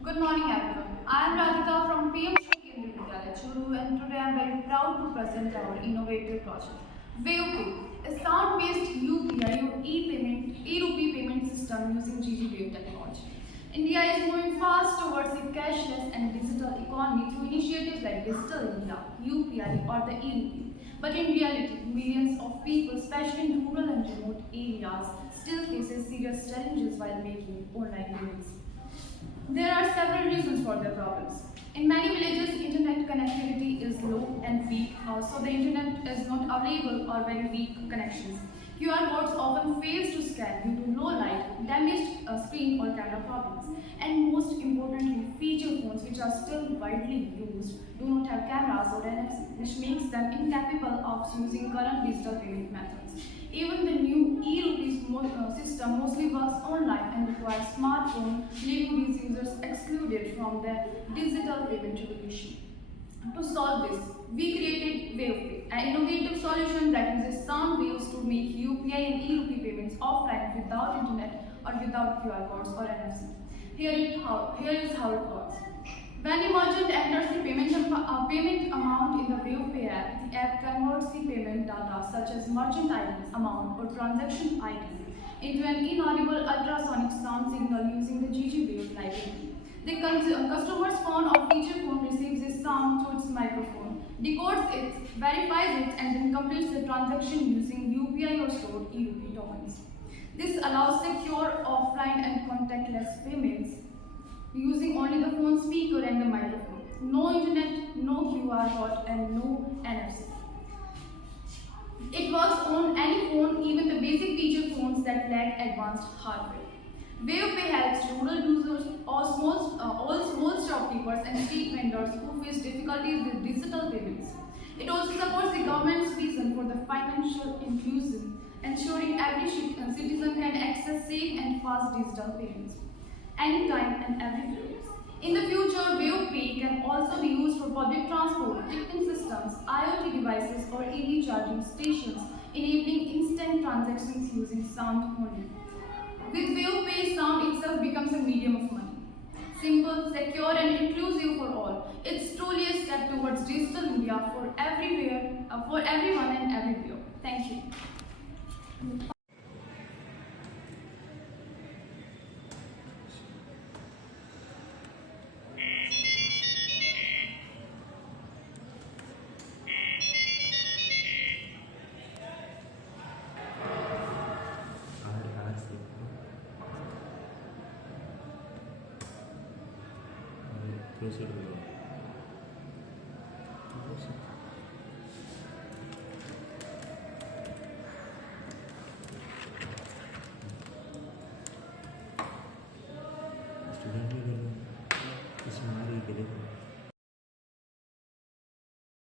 Good morning, everyone. I am Radhika from PM Shri Kendriya Vidyalaya, Churu, and today I am very proud to present our innovative project, WavePay, a sound-based UPI or e-rupee payment system using GG Wave technology. India is moving fast towards a cashless and digital economy through initiatives like Digital India, UPI, or the e-rupee. But in reality, millions of people, especially in rural and remote areas, still faces serious challenges while making online payments. There are several reasons for their problems. In many villages, internet connectivity is low and weak, so the internet is not available or very weak connections. QR codes often fails to scan due to low light, damaged screen or camera problems. And most importantly, feature phones which are still widely used do not have cameras or NFC, which makes them incapable of using current digital payment methods. Even the new e-rupees system mostly works online and requires smartphone, leaving these users excluded from the digital payment revolution. To solve this, we created WavePay, an innovative solution that uses sound waves to make UPI and e-rupee payments offline without internet or without QR codes or NFC. Here is how it works. When a merchant enters the payment amount in the WavePay app, the app converts the payment data such as merchant ID, amount, or transaction ID into an inaudible ultrasonic sound signal using the GG Wave library. The customer's phone or feature phone receives this sound through its microphone, decodes it, verifies it, and then completes the transaction using UPI or stored e-rupee tokens. This allows secure offline and contactless payments using only the phone speaker and the microphone. No internet, no QR code, and no NFC. It works on any phone, even the basic feature phones that lack advanced hardware. WavePay helps rural users or all small shopkeepers and street vendors who face difficulties with digital payments. It also supports the government's vision for the financial inclusion, ensuring every citizen can access safe and fast digital payments anytime and everywhere. In the future, WavePay can also be used for public transport, ticketing systems, IoT devices, or EV charging stations, enabling instant transactions using sound only. With WavePay, sound itself becomes a medium of money. Simple, secure, and inclusive for all. It's truly a step towards digital India for everywhere, for everyone and everywhere. Thank you. Proceed.